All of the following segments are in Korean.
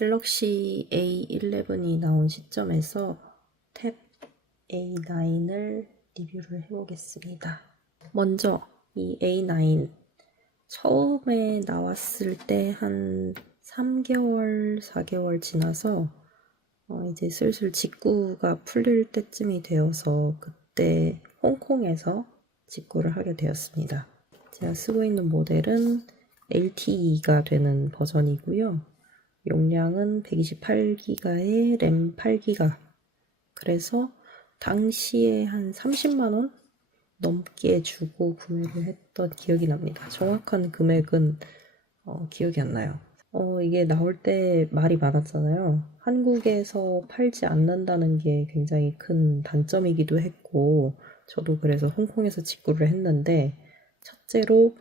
갤럭시 A11이 나온 시점에서 탭 A9을 리뷰를 해보겠습니다. 먼저 이 A9 처음에 나왔을 때 한 3개월, 4개월 지나서 이제 슬슬 직구가 풀릴 때쯤이 되어서 그때 홍콩에서 직구를 하게 되었습니다. 제가 쓰고 있는 모델은 LTE가 되는 버전이고요. 용량은 128기가에 램 8기가. 그래서 당시에 한 30만원 넘게 주고 구매를 했던 기억이 납니다. 정확한 금액은 기억이 안 나요. 이게 나올 때 말이 많았잖아요. 한국에서 팔지 않는다는 게 굉장히 큰 단점이기도 했고, 저도 그래서 홍콩에서 직구를 했는데, 첫째로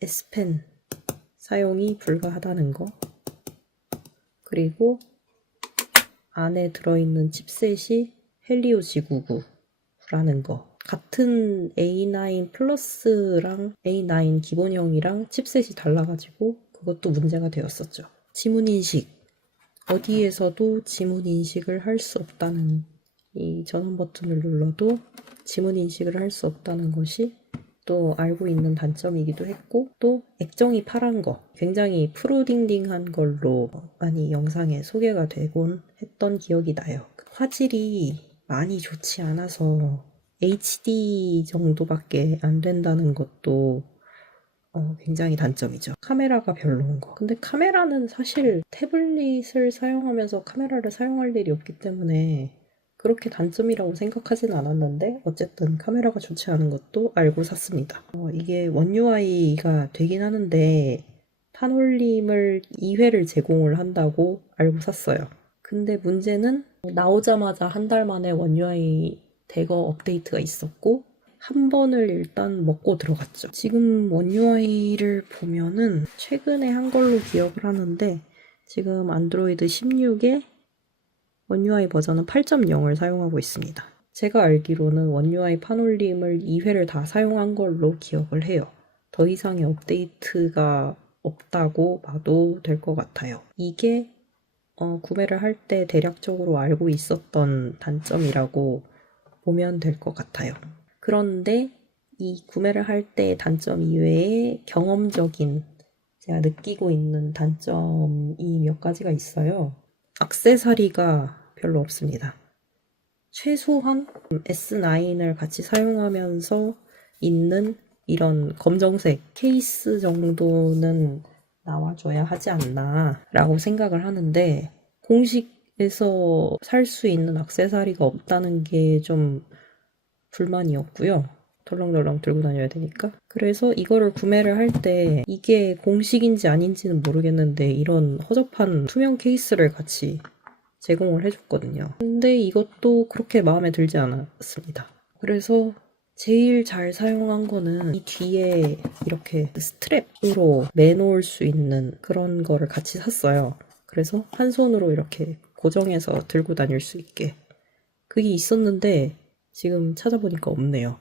S펜 사용이 불가하다는 거, 그리고 안에 들어있는 칩셋이 헬리오 G99라는 거. 같은 A9 플러스랑 A9 기본형이랑 칩셋이 달라가지고 그것도 문제가 되었었죠. 지문인식, 어디에서도 지문인식을 할 수 없다는, 이 전원 버튼을 눌러도 지문인식을 할 수 없다는 것이 또 알고 있는 단점이기도 했고, 또 액정이 파란 거, 굉장히 프로딩딩한 걸로 많이 영상에 소개가 되곤 했던 기억이 나요. 화질이 많이 좋지 않아서 HD 정도밖에 안 된다는 것도 굉장히 단점이죠. 카메라가 별로인 거. 근데 카메라는 사실 태블릿을 사용하면서 카메라를 사용할 일이 없기 때문에 그렇게 단점이라고 생각하진 않았는데, 어쨌든 카메라가 좋지 않은 것도 알고 샀습니다. 이게 원 UI가 되긴 하는데 판올림을 2회를 제공을 한다고 알고 샀어요. 근데 문제는 나오자마자 한 달 만에 원 UI 대거 업데이트가 있었고, 한 번을 일단 먹고 들어갔죠. 지금 원 UI를 보면은 최근에 한 걸로 기억을 하는데, 지금 안드로이드 16에 원 UI 버전은 8.0을 사용하고 있습니다. 제가 알기로는 원 UI 판올림을 2회를 다 사용한 걸로 기억을 해요. 더 이상의 업데이트가 없다고 봐도 될 것 같아요. 이게 구매를 할 때 대략적으로 알고 있었던 단점이라고 보면 될 것 같아요. 그런데 이 구매를 할 때의 단점 이외에 경험적인, 제가 느끼고 있는 단점이 몇 가지가 있어요. 액세서리가 별로 없습니다. 최소한 S9을 같이 사용하면서 있는 이런 검정색 케이스 정도는 나와줘야 하지 않나 라고 생각을 하는데, 공식에서 살 수 있는 액세서리가 없다는 게 좀 불만이었고요. 덜렁덜렁 들고 다녀야 되니까. 그래서 이거를 구매를 할 때 이게 공식인지 아닌지는 모르겠는데 이런 허접한 투명 케이스를 같이 제공을 해줬거든요. 근데 이것도 그렇게 마음에 들지 않았습니다. 그래서 제일 잘 사용한 거는 이 뒤에 이렇게 스트랩으로 매놓을 수 있는 그런 거를 같이 샀어요. 그래서 한 손으로 이렇게 고정해서 들고 다닐 수 있게. 그게 있었는데 지금 찾아보니까 없네요.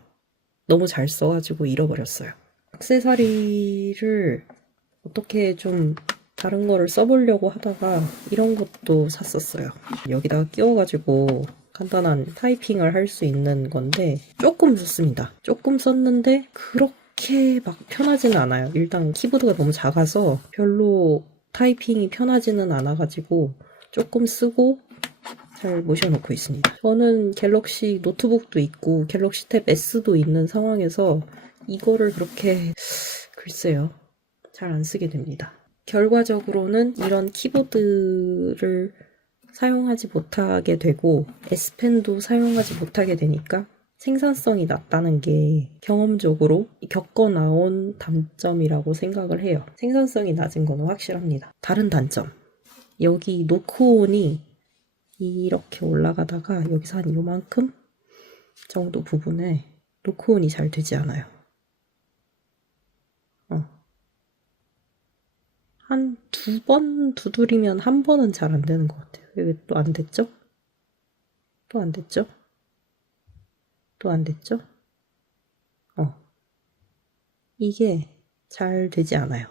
너무 잘 써가지고 잃어버렸어요. 액세서리를 어떻게 좀 다른 거를 써보려고 하다가 이런 것도 샀었어요. 여기다가 끼워가지고 간단한 타이핑을 할 수 있는 건데 조금 썼습니다. 조금 썼는데 그렇게 막 편하지는 않아요. 일단 키보드가 너무 작아서 별로 타이핑이 편하지는 않아가지고 조금 쓰고 잘 모셔놓고 있습니다. 저는 갤럭시 노트북도 있고 갤럭시 탭 S도 있는 상황에서 이거를 그렇게 글쎄요, 잘 안 쓰게 됩니다. 결과적으로는 이런 키보드를 사용하지 못하게 되고 S펜도 사용하지 못하게 되니까 생산성이 낮다는 게 경험적으로 겪어 나온 단점이라고 생각을 해요. 생산성이 낮은 건 확실합니다. 다른 단점, 여기 노크온이 이렇게 올라가다가 여기서 한 요만큼 정도 부분에 노크온이 잘 되지 않아요. 한 2번 두드리면 한 번은 잘 안 되는 것 같아요. 여기 또 안 됐죠? 또 안 됐죠? 또 안 됐죠? 이게 잘 되지 않아요.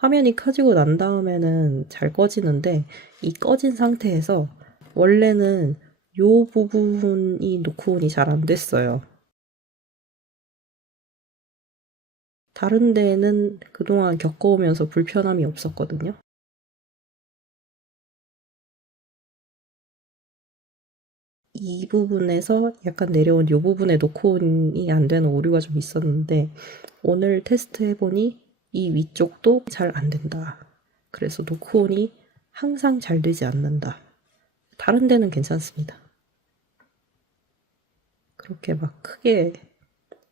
화면이 켜지고 난 다음에는 잘 꺼지는데 이 꺼진 상태에서 원래는 요 부분이 노크온이 잘 안 됐어요. 다른 데는 그동안 겪어오면서 불편함이 없었거든요. 이 부분에서 약간 내려온 이 부분에 노크온이 안 되는 오류가 좀 있었는데 오늘 테스트 해보니 이 위쪽도 잘 안 된다. 그래서 노크온이 항상 잘 되지 않는다. 다른 데는 괜찮습니다. 그렇게 막 크게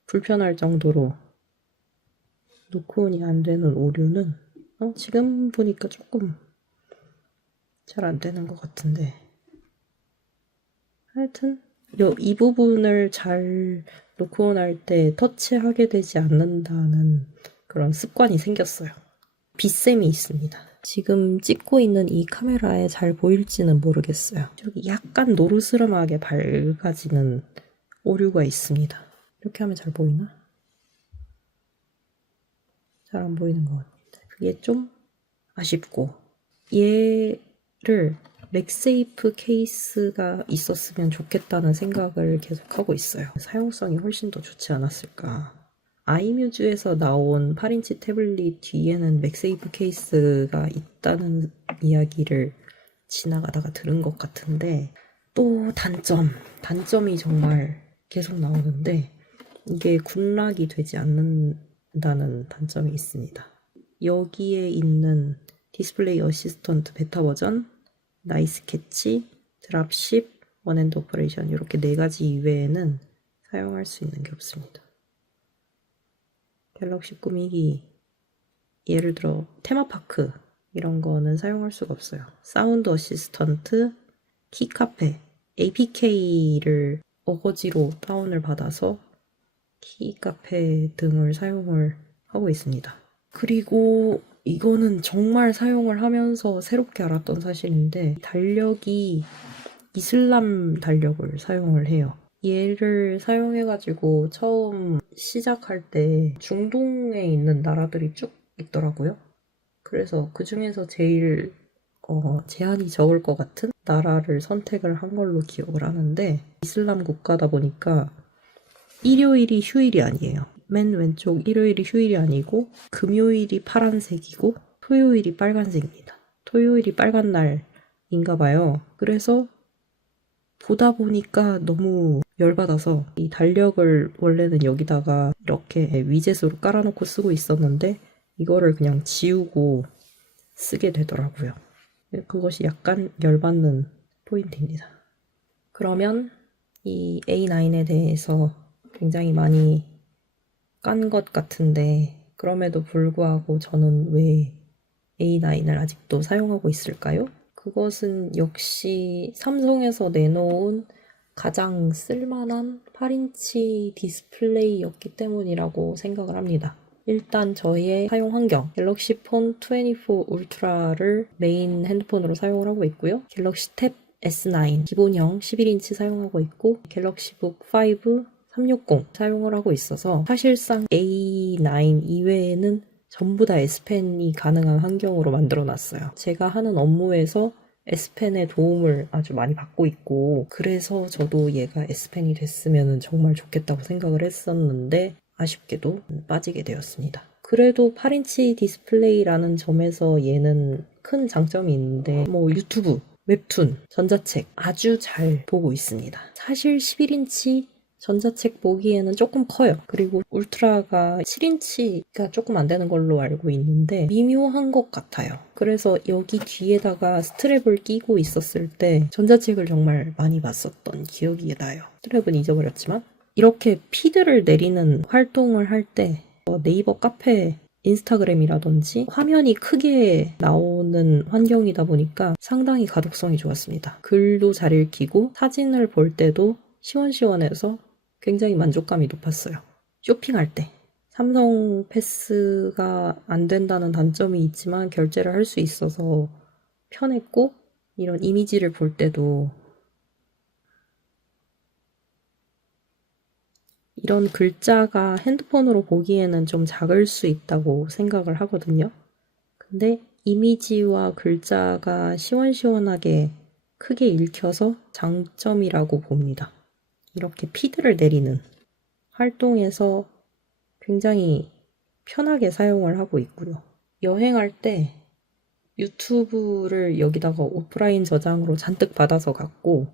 불편할 정도로 노크온이 안 되는 오류는 지금 보니까 조금 잘 안 되는 것 같은데 하여튼 이 부분을 잘 노크온 할 때 터치하게 되지 않는다는 그런 습관이 생겼어요. 빛샘이 있습니다. 지금 찍고 있는 이 카메라에 잘 보일지는 모르겠어요. 저기 약간 노르스름하게 밝아지는 오류가 있습니다. 이렇게 하면 잘 보이나? 잘 안 보이는 것 같은데 그게 좀 아쉽고 얘를 맥세이프 케이스가 있었으면 좋겠다는 생각을 계속 하고 있어요. 사용성이 훨씬 더 좋지 않았을까. 아이뮤즈에서 나온 8인치 태블릿 뒤에는 맥세이프 케이스가 있다는 이야기를 지나가다가 들은 것 같은데 또 단점이 정말 계속 나오는데 이게 군락이 되지 않는다는 단점이 있습니다. 여기에 있는 디스플레이 어시스턴트 베타 버전, 나이스 캐치, 드랍십, 원핸드 오퍼레이션 이렇게 4가지 이외에는 사용할 수 있는 게 없습니다. 갤럭시 꾸미기 예를 들어 테마파크 이런 거는 사용할 수가 없어요. 사운드 어시스턴트, 키카페, APK를 어거지로 다운을 받아서 키카페 등을 사용을 하고 있습니다. 그리고 이거는 정말 사용을 하면서 새롭게 알았던 사실인데 달력이 이슬람 달력을 사용을 해요. 얘를 사용해가지고 처음 시작할 때 중동에 있는 나라들이 쭉 있더라고요. 그래서 그 중에서 제일 제한이 적을 것 같은 나라를 선택을 한 걸로 기억을 하는데 이슬람 국가다 보니까 일요일이 휴일이 아니에요. 맨 왼쪽 일요일이 휴일이 아니고 금요일이 파란색이고 토요일이 빨간색입니다. 토요일이 빨간 날인가 봐요. 그래서 보다 보니까 너무 열받아서 이 달력을 원래는 여기다가 이렇게 위젯으로 깔아놓고 쓰고 있었는데 이거를 그냥 지우고 쓰게 되더라고요. 그것이 약간 열받는 포인트입니다. 그러면 이 A9에 대해서 굉장히 많이 깐 것 같은데 그럼에도 불구하고 저는 왜 A9을 아직도 사용하고 있을까요? 그것은 역시 삼성에서 내놓은 가장 쓸만한 8인치 디스플레이였기 때문이라고 생각을 합니다. 일단 저의 사용 환경, 갤럭시 폰 24 울트라를 메인 핸드폰으로 사용을 하고 있고요. 갤럭시 탭 S9 기본형 11인치 사용하고 있고 갤럭시북 5 360 사용을 하고 있어서 사실상 A9 이외에는 전부 다 S펜이 가능한 환경으로 만들어놨어요. 제가 하는 업무에서 S펜의 도움을 아주 많이 받고 있고 그래서 저도 얘가 S펜이 됐으면 정말 좋겠다고 생각을 했었는데 아쉽게도 빠지게 되었습니다. 그래도 8인치 디스플레이라는 점에서 얘는 큰 장점이 있는데 유튜브, 웹툰, 전자책 아주 잘 보고 있습니다. 사실 11인치 전자책 보기에는 조금 커요. 그리고 울트라가 7인치가 조금 안 되는 걸로 알고 있는데 미묘한 것 같아요. 그래서 여기 뒤에다가 스트랩을 끼고 있었을 때 전자책을 정말 많이 봤었던 기억이 나요. 스트랩은 잊어버렸지만 이렇게 피드를 내리는 활동을 할 때 네이버 카페 인스타그램이라든지 화면이 크게 나오는 환경이다 보니까 상당히 가독성이 좋았습니다. 글도 잘 읽히고 사진을 볼 때도 시원시원해서 굉장히 만족감이 높았어요. 쇼핑할 때 삼성 패스가 안 된다는 단점이 있지만 결제를 할 수 있어서 편했고 이런 이미지를 볼 때도 이런 글자가 핸드폰으로 보기에는 좀 작을 수 있다고 생각을 하거든요. 근데 이미지와 글자가 시원시원하게 크게 읽혀서 장점이라고 봅니다. 이렇게 피드를 내리는 활동에서 굉장히 편하게 사용을 하고 있고요. 여행할 때 유튜브를 여기다가 오프라인 저장으로 잔뜩 받아서 갔고,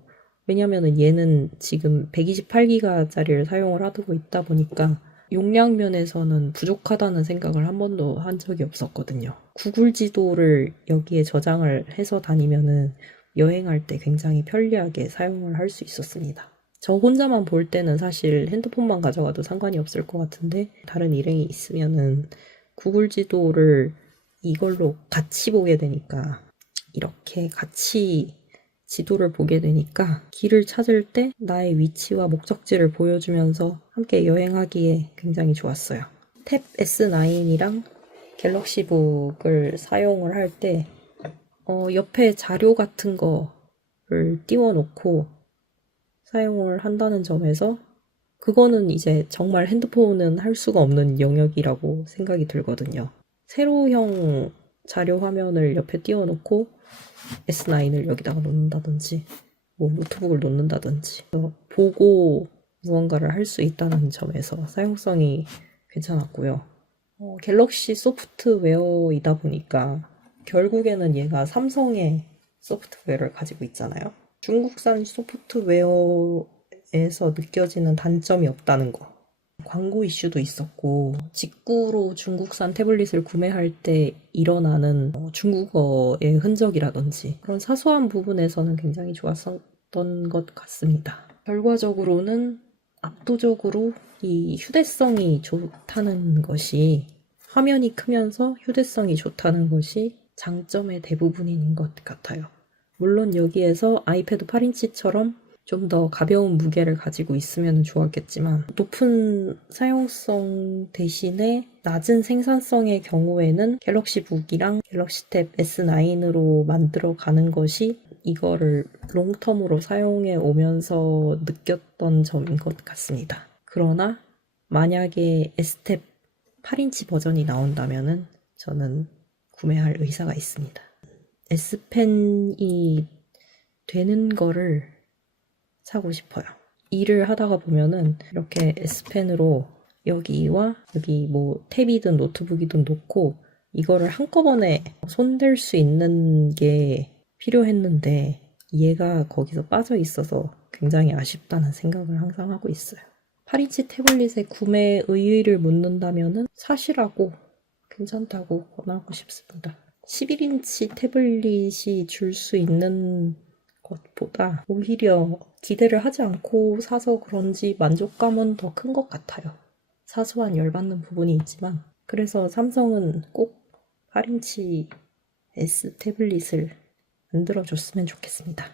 왜냐면은 얘는 지금 128기가짜리를 사용을 하고 있다 보니까 용량 면에서는 부족하다는 생각을 한 번도 한 적이 없었거든요. 구글 지도를 여기에 저장을 해서 다니면은 여행할 때 굉장히 편리하게 사용을 할 수 있었습니다. 저 혼자만 볼 때는 사실 핸드폰만 가져가도 상관이 없을 것 같은데, 다른 일행이 있으면은 구글 지도를 이걸로 같이 보게 되니까, 이렇게 같이 지도를 보게 되니까 길을 찾을 때 나의 위치와 목적지를 보여주면서 함께 여행하기에 굉장히 좋았어요. 탭 S9이랑 갤럭시북을 사용을 할 때 옆에 자료 같은 거를 띄워놓고 사용을 한다는 점에서 그거는 이제 정말 핸드폰은 할 수가 없는 영역이라고 생각이 들거든요. 세로형 자료 화면을 옆에 띄워놓고 S9을 여기다가 놓는다든지 뭐 노트북을 놓는다든지 보고 무언가를 할 수 있다는 점에서 사용성이 괜찮았고요. 갤럭시 소프트웨어이다 보니까 결국에는 얘가 삼성의 소프트웨어를 가지고 있잖아요. 중국산 소프트웨어에서 느껴지는 단점이 없다는 거. 광고 이슈도 있었고, 직구로 중국산 태블릿을 구매할 때 일어나는 중국어의 흔적이라든지 그런 사소한 부분에서는 굉장히 좋았었던 것 같습니다. 결과적으로는 압도적으로 이 휴대성이 좋다는 것이, 화면이 크면서 휴대성이 좋다는 것이 장점의 대부분인 것 같아요. 물론 여기에서 아이패드 8인치처럼 좀 더 가벼운 무게를 가지고 있으면 좋았겠지만, 높은 사용성 대신에 낮은 생산성의 경우에는 갤럭시북이랑 갤럭시 탭 S9으로 만들어 가는 것이 이거를 롱텀으로 사용해 오면서 느꼈던 점인 것 같습니다. 그러나 만약에 S탭 8인치 버전이 나온다면은 저는 구매할 의사가 있습니다. S펜이 되는 거를 사고 싶어요. 일을 하다가 보면은 이렇게 S펜으로 여기와 여기 뭐 탭이든 노트북이든 놓고 이거를 한꺼번에 손댈 수 있는 게 필요했는데, 얘가 거기서 빠져 있어서 굉장히 아쉽다는 생각을 항상 하고 있어요. 8인치 태블릿의 구매 의의를 묻는다면은 사시라고, 괜찮다고 권하고 싶습니다. 11인치 태블릿이 줄 수 있는 것보다 오히려 기대를 하지 않고 사서 그런지 만족감은 더 큰 것 같아요. 사소한 열받는 부분이 있지만, 그래서 삼성은 꼭 8인치 S 태블릿을 만들어줬으면 좋겠습니다.